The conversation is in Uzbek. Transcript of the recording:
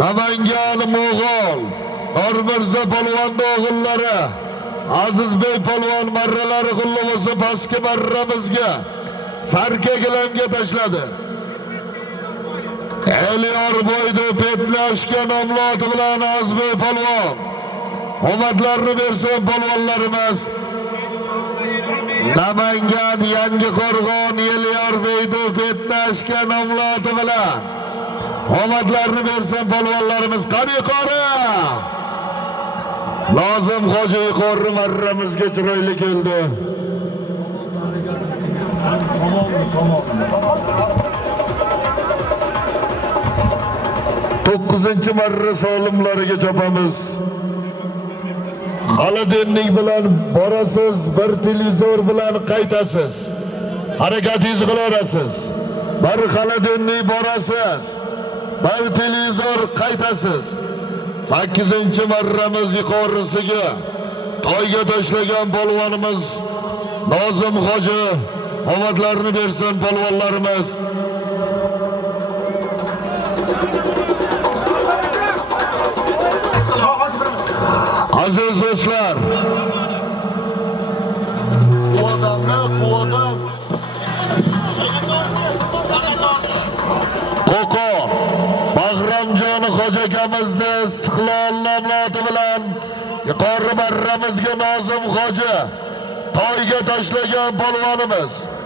Namangan Mo'g'ul, Normirza polvon o'g'illari, Azizbek polvon marralari qulluğusi pastki marramizga sarka gilamga tashladi. Elyor bo'yda petlashgan omloti bilan Azizbek polvon omadlarini bersin polvonlarimiz. Namangan Yangi Qo'rg'on Elyor bo'yda petlashgan omloti bilan omadlarini bersin polvonlarimiz. Qani yuqori! Nozim Hoji yuqori marramizga chiroyli keldi. Somon. 9-marra solimlariga chopamiz. Xaladenlik bilan borasiz, bir televizor bilan qaytasiz. Harakatingizni qilarasiz. Bir xaladenlik borasiz, bir televizor qaytasiz. 8-marramiz yuqorisiga toyga tashlagan polvonimiz Nozim Hoji omadlarini bersin polvonlarimiz. Aziz do'stlar, Qo'qo Bahramjon Hoji akamizni istiqlol nomloti bilan yuqori marramizga Nozim Hoji toyga tashlagan polvonimiz.